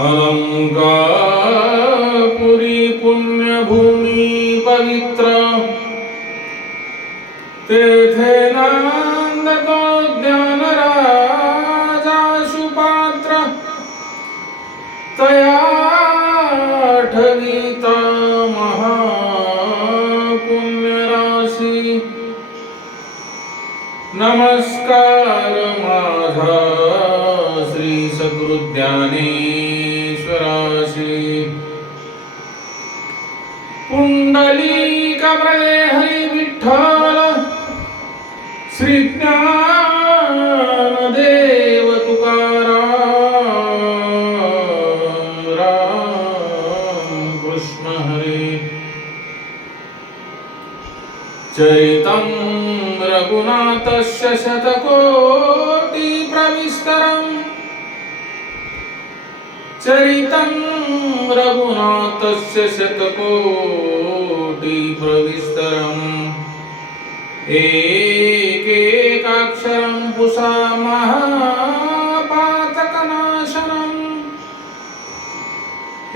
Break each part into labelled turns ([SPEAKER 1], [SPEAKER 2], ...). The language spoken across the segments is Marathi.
[SPEAKER 1] अलङ्कापुरी पुण्यभूमी पवित्र। तेथे नांदतो ज्ञानराजा सुपात्र तया ठविता नमस्कार माझा श्री सद्गुरु विठ्ठल श्री ज्ञानदेव तुकाराम राम कृष्ण हरे। चरितं रघुनाथस्य शतकोटिप्रविस्तरम् चरितं रघुनाथस्य शतकोटिप्रविस्तरम् एकेकाक्षरं पुषा महापातकनाशनम्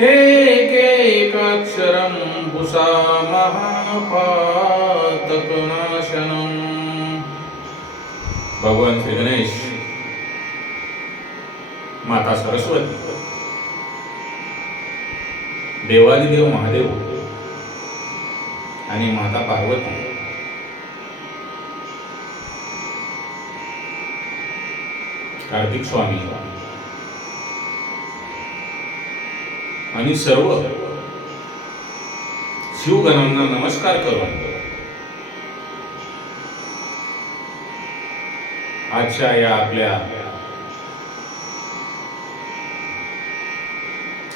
[SPEAKER 1] एकेकाक्षरं पुषा महापातकनाशनम् भगवान श्री गणेश माता सरस्वती देवादिदेव महादेव आणि माता पार्वती कार्तिक स्वामी. आणि सर्व शिवगणांना नमस्कार करून आजच्या या आपल्या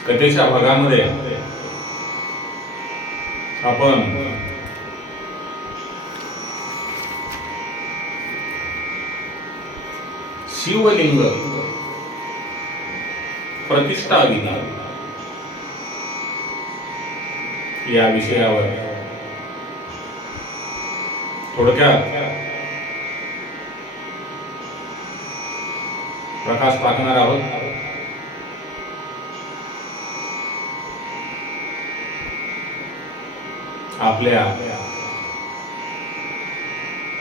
[SPEAKER 1] कथेच्या भागामध्ये आपण शिवलिंग. प्रतिष्ठा विधी या विषयावर. थोडक्यात. प्रकाश टाकणार आहोत. आपल्या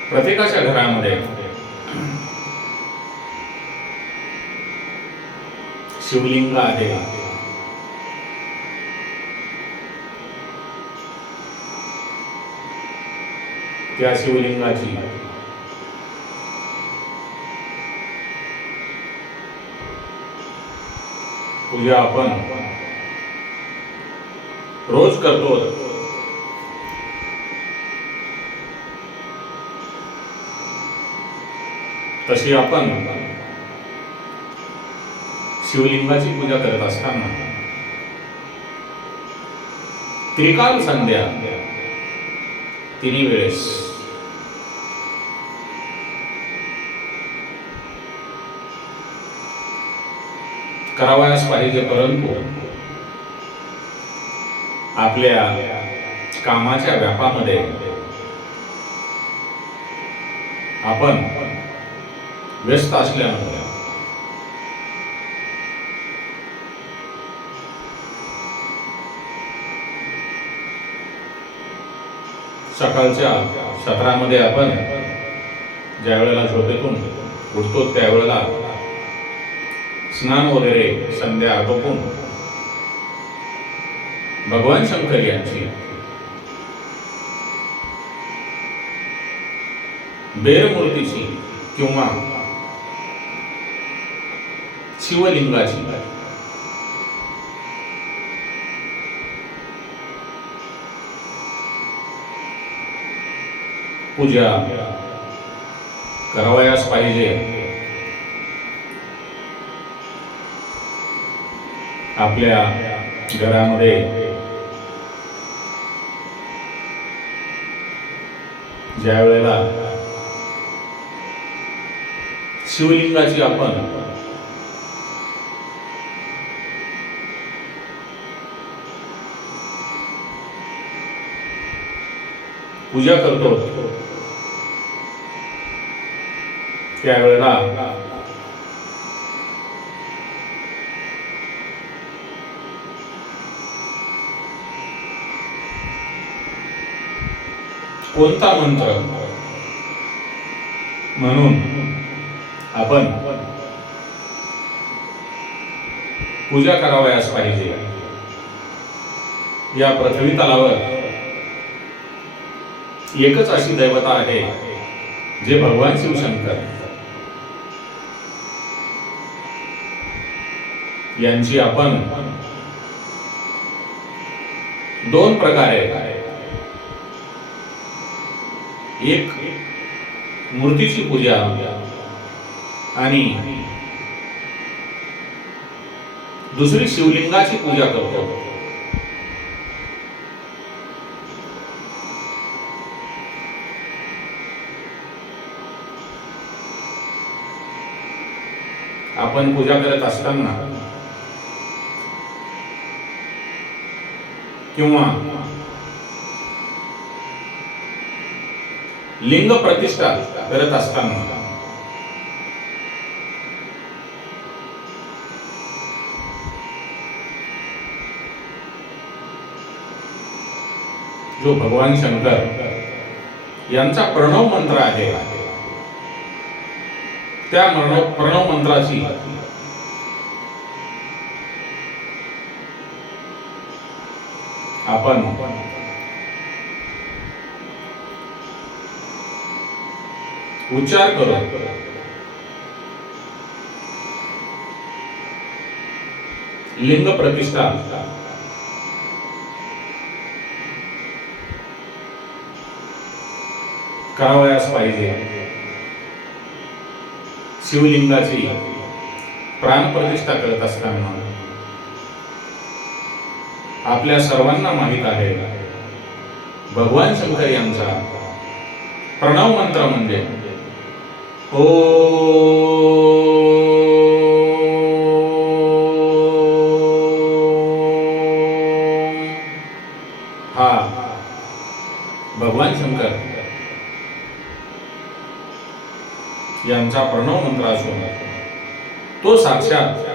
[SPEAKER 1] प्रत्येकाच्या घरामध्ये. शिवलिंग आहे. त्या शिवलिंगाची. पूजा आपण रोज करतो. तशी आपण शिवलिंगाची पूजा करत असताना त्रिकाल संध्या तिन्ही वेळेस करावयास पाहिजे परंतु आपल्या कामाच्या व्यापामध्ये आपण व्यस्त असल्यामुळे सकाळच्या सत्रामध्ये आपण ज्या वेळेला झोपेतून उठतो त्यावेळेला स्नान वगैरे संध्या आटोपून भगवान शंकर यांची बेरमूर्तीची किंवा शिवलिंगाची पूजा करावयास पाहिजे. आपल्या घरामध्ये ज्या वेळेला शिवलिंगाची आपण पूजा करतो त्यावेळेला कोणता मंत्र म्हणून आपण पूजा करावयास पाहिजे? या पृथ्वी तलावर एकच अशी दैवता आहे जे भगवान शिवशंकर यांची आपण दोन प्रकारे एक मूर्तीची पूजा आणि दुसरी शिवलिंगाची पूजा करतो. आपण पूजा करत असताना किंवा लिंग प्रतिष्ठा करत असताना जो भगवान शंकर यांचा प्रणव मंत्र आहे त्या प्रणव प्रणव मंत्राची आपण उच्चार करू. लिंग प्रतिष्ठा. करावयास पाहिजे. शिवलिंगाची प्राणप्रतिष्ठा करत असताना. आपल्या सर्वांना माहीत आहे. भगवान शंकर यांचा प्रणव मंत्र म्हणजे ओ हा भगवान शंकर यांचा प्रणव मंत्र असून तो साक्षात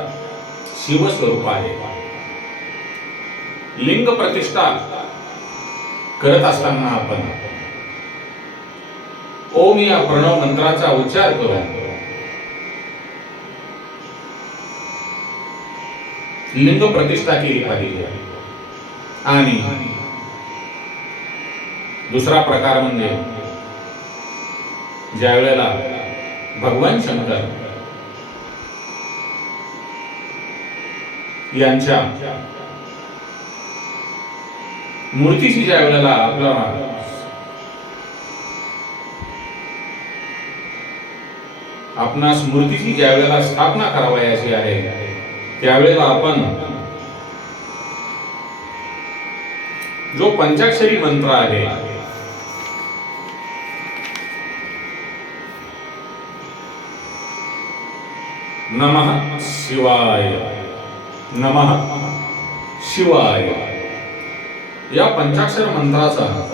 [SPEAKER 1] शिवस्वरूप आहे. लिंग प्रतिष्ठा करत असताना आपण ओम या प्रणव मंत्राचा उच्चार करू. लिंग प्रतिष्ठा केली पाहिजे. आणि दुसरा प्रकार म्हणजे ज्या वेळेला भगवान शंकर यांच्या मूर्तीची ज्या वेळेला आपला आपणास मूर्तीची ज्या वेळेला स्थापना करावयाची आहे त्यावेळेला आपण जो पंचाक्षरी मंत्र आहे नमः शिवाय नमः शिवाय. या पंचाक्षर मंत्राचा.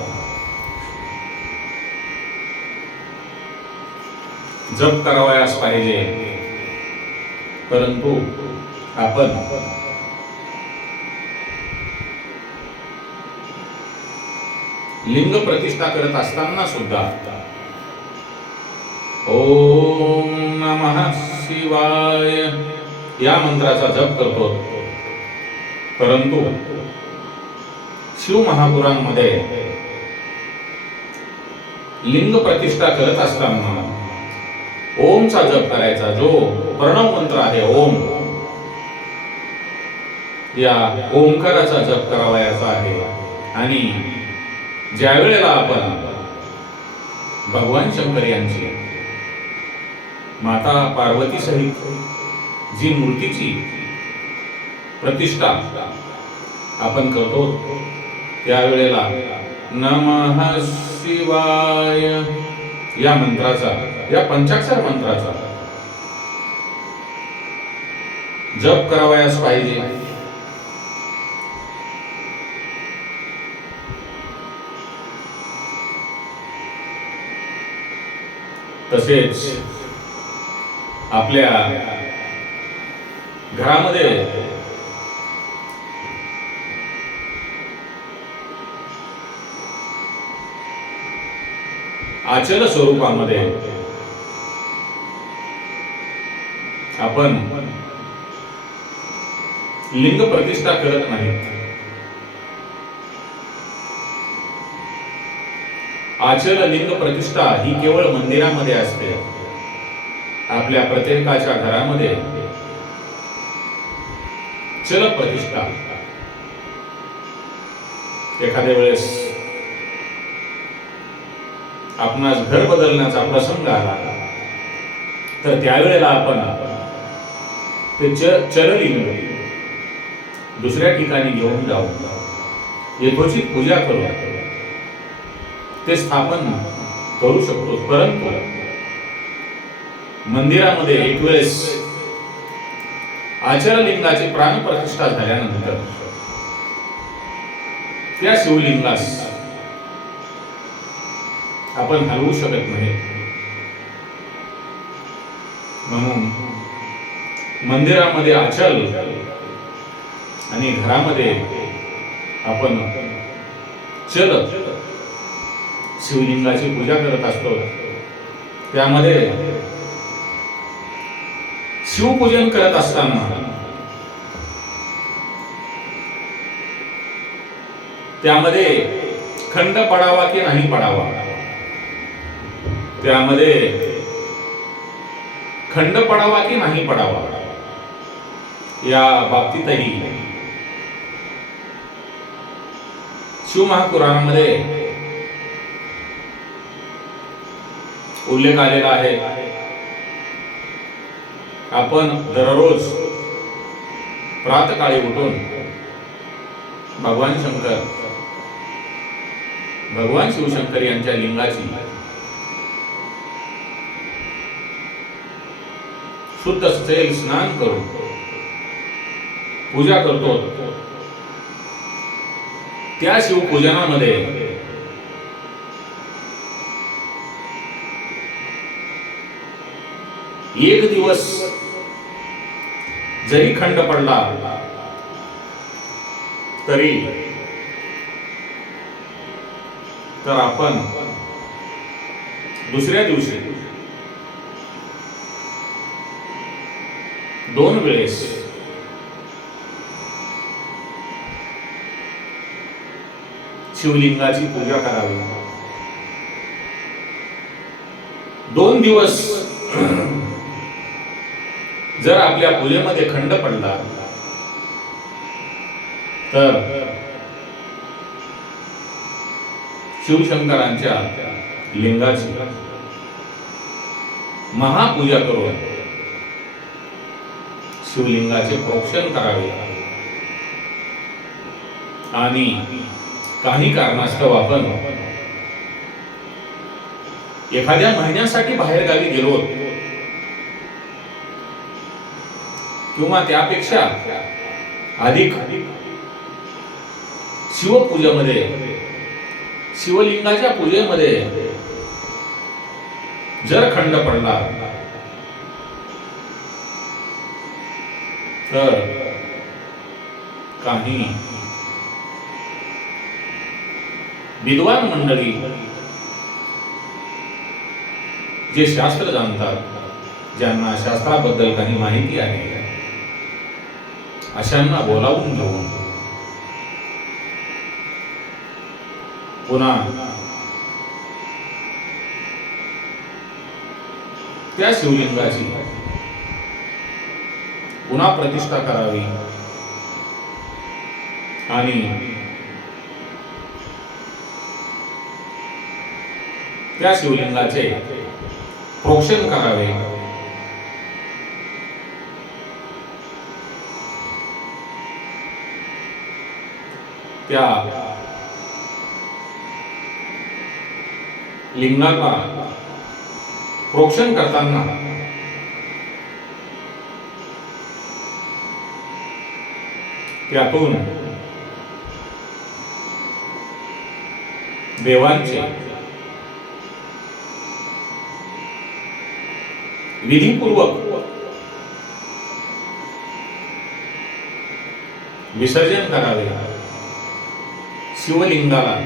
[SPEAKER 1] जप करावयास पाहिजे. परंतु आपण लिंग प्रतिष्ठा करत असताना सुद्धा ओम नम शिवाय या मंत्राचा जप करतो. परंतु शिव महापुरांमध्ये लिंग प्रतिष्ठा करत असताना ओमचा जप करायचा जो प्रणव मंत्र आहे ओम. या ओंकाराचा जप करावयाचा आहे. आणि ज्या वेळेला आपण भगवान शंकर यांची माता पार्वती सहित जी मूर्तीची प्रतिष्ठा आपण करतो त्यावेळेला नम शिवाय. या मंत्राचा या पंचाक्षर मंत्राचा. जप करावयास पाहिजे. तसेच आपल्या घरामध्ये आचल स्वरूपामध्ये. आपण लिंग प्रतिष्ठा करत नाही. आचल लिंग प्रतिष्ठा ही केवळ मंदिरामध्ये असते. आपल्या प्रत्येकाच्या घरामध्ये चल प्रतिष्ठा. एखाद्या वेळेस आपणास घर बदलण्याचा प्रसंग आला. तर त्यावेळेला आपण ते च दुसऱ्या ठिकाणी घेऊन जाऊ यथोचित पूजा करू ते स्थापन करू शकतो परंतु मंदिरामध्ये एक वेळेस आचरलिंगाची प्राणप्रतिष्ठा झाल्यानंतर त्या शिवलिंगास आपण हलवू शकत नाही. म्हणून मंदिरामध्ये अचल आणि घरामध्ये आपण चल शिवलिंगाची पूजा करत असतो. त्यामध्ये शिवपूजन करत असताना त्यामध्ये खंड पडावा की नाही पडावा? त्यामध्ये खंड पडावा की नाही पडावा? या बाबतीतही शिवमहापुराणामध्ये उल्लेख आलेला आहे. आपण दररोज प्रातकाळी उठून भगवान शंकर भगवान शिवशंकर यांच्या लिंगाची शुद्ध सैल स्नान करून. पूजा करतो त्या शिवपूजनामध्ये एक दिवस जरी खंड पडला तरी तर आपण दुसऱ्या दिवशी दोन वेळेस. शिवलिंगाची पूजा करावी. दोन दिवस जर आपल्या पूजेमध्ये खंड पडला तर शिवशंकरांच्या लिंगाची महापूजा करून शिवलिंगाचे प्रोक्षण करावे. आणि काही कारणास्तव आपण एखाद्या महिन्यासाठी बाहेर गावी गेलो किंवा त्यापेक्षा अधिक शिवपूजेमध्ये शिवलिंगाच्या पूजेमध्ये जर खंड पडला तर काही विद्वान मंडळी जे शास्त्र जाणतात ज्यांना शास्त्राबद्दल काही माहिती आहे अशांना बोलावून घेऊन पुन्हा त्या शिवलिंगाची पुन्हा प्रतिष्ठा करावी. आणि त्या शिवलिंगाचे प्रोक्षण करावे. त्या लिंगाला प्रोक्षण करताना त्यातून देवांचे विधीपूर्वक विसर्जन करावे. शिवलिंगाला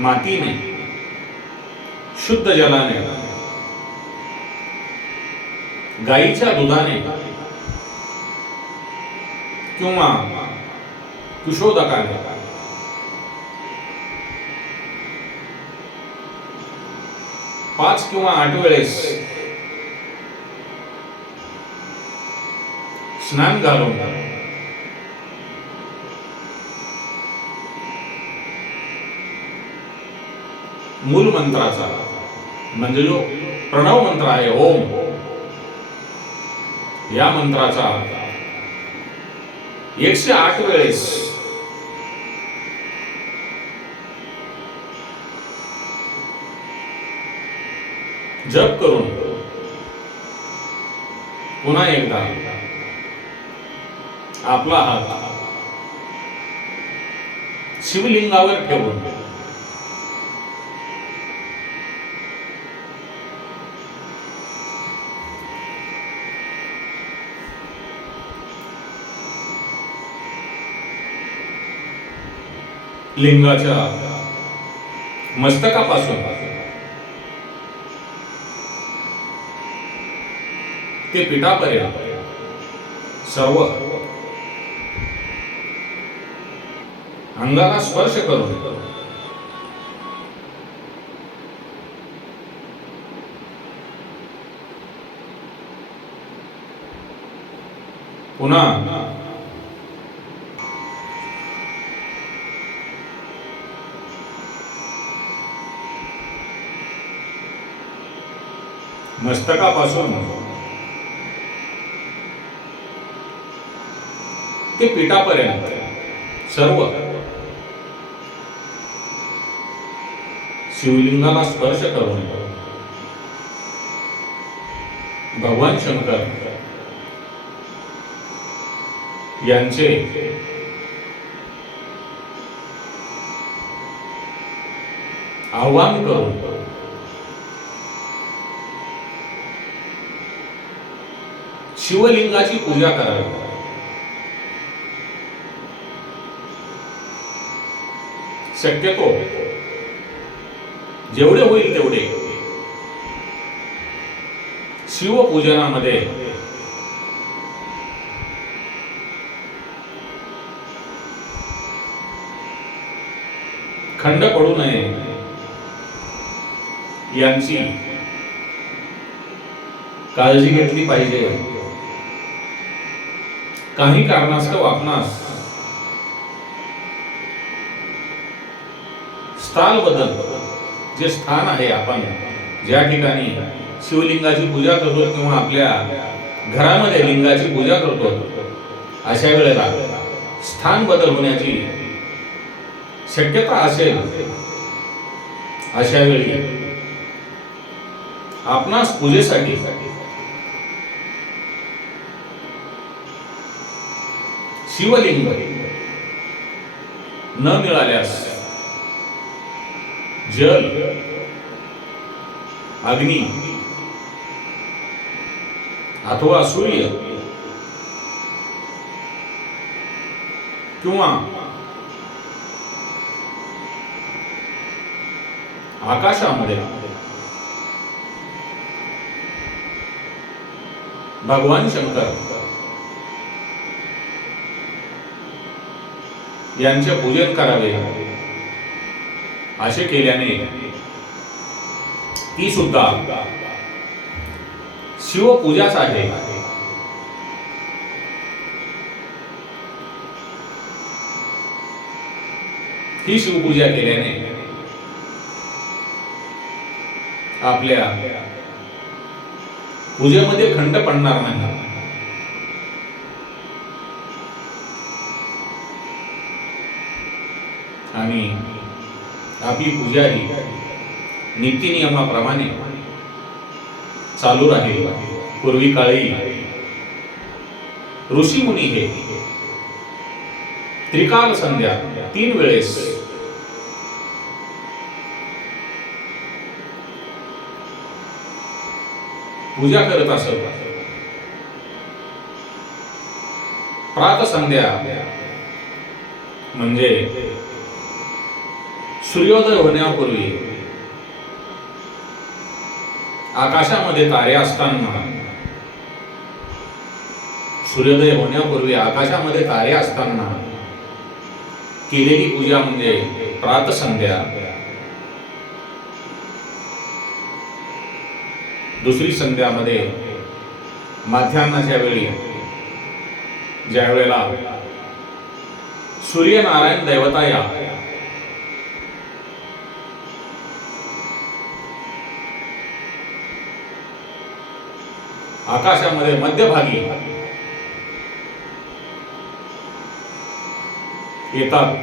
[SPEAKER 1] मातीने शुद्ध जलाने गाईच्या दुधाने किंवा कुशोदकाने पाच किंवा आठ वेळेस स्नान घालून मूल मंत्राचा म्हणजे जो प्रणव मंत्र आहे ओम या मंत्राचा एकशे आठ वेळेस. जप करून. पुन्हा एकदा. आपला हात शिवलिंगावर ठेवून. लिंगाच्या मस्तकापासून. ते पिठापर्यंत. सर्व. अंगाला स्पर्श करून. पुन्हा. मस्तकापासून. ते पिठापर्यंत. सर्व. शिवलिंगाला स्पर्श करून. भगवान शंकर यांचे आव्हान करून. शिवलिंगाची पूजा करावी. शक्यतो जेवढे होईल तेवढे. शिवपूजनामध्ये खंड पडू नये यांची काळजी घेतली पाहिजे. काही कारणास्तव आपणास स्थान बदल जे स्थान आहे आपण ज्या ठिकाणी शिवलिंगाची पूजा करतो किंवा आपल्या घरामध्ये लिंगाची पूजा करतो अशा वेळेला स्थान बदल होण्याची शक्यता असेल अशा वेळी आपणास पूजेसाठी शिवलिंग न मिळाल्यास जल अग्नी अथवा सूर्य किंवा आकाशामध्ये भगवान शंकर यांचे पूजन करावे. असे केल्याने ती सुद्धा शिवपूजाच आहे ही शिवपूजा केल्याने आपल्या पूजेमध्ये खंड पडणार नाही. आणि आपली पुजारी नीतीनियमाप्रमाणे चालू राहील. पूर्वी काळी ऋषी मुनी हे त्रिकाल संध्या तीन वेळेस पूजा करत असत. प्रात संध्या म्हणजे सूर्योदय होण्यापूर्वी आकाशामध्ये तारे असताना सूर्योदय होण्यापूर्वी आकाशामध्ये तारे असताना केलेली पूजा म्हणजे प्रातसंध्या. दुसरी संध्यामध्ये माध्यान्हाच्या वेळी ज्या वेळेला सूर्यनारायण देवता या आकाशामध्ये मध्यभागी येतात.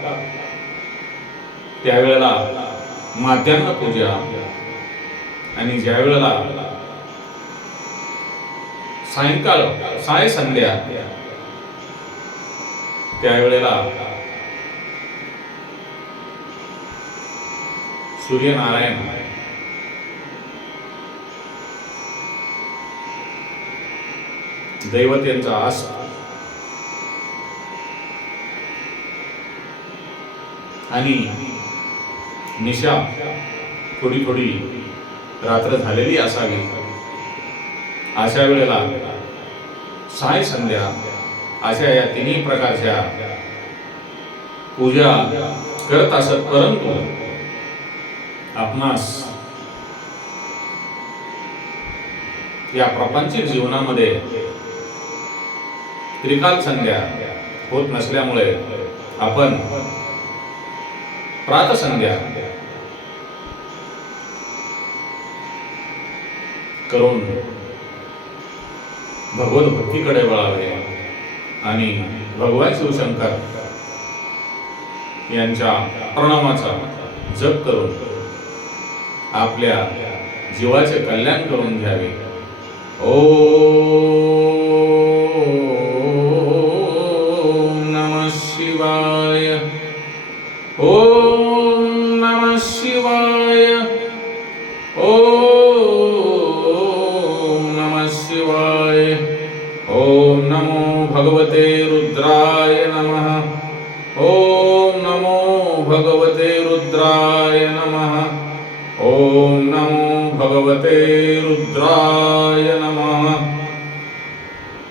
[SPEAKER 1] त्यावेळेला माध्यान्ह पूजा आणि ज्या वेळेला सायंकाळ साय संध्या त्यावेळेला सूर्यनारायण दैवतेंचा आस. आणि निशा थोडी थोडी रात्र झालेली असावी. अशा वेळेला साय संध्या अशा या तिन्ही प्रकारच्या पूजा करत असत परंतु आपणास या प्रापंचिक जीवनामध्ये त्रिकाल संध्या होत नसल्यामुळे आपण प्रातसंध्या करून भगवत भक्तीकडे वळावे आणि भगवान शिवशंकर यांच्या प्रणामाचा जप करून आपल्या जीवाचे कल्याण करून घ्यावे. ओ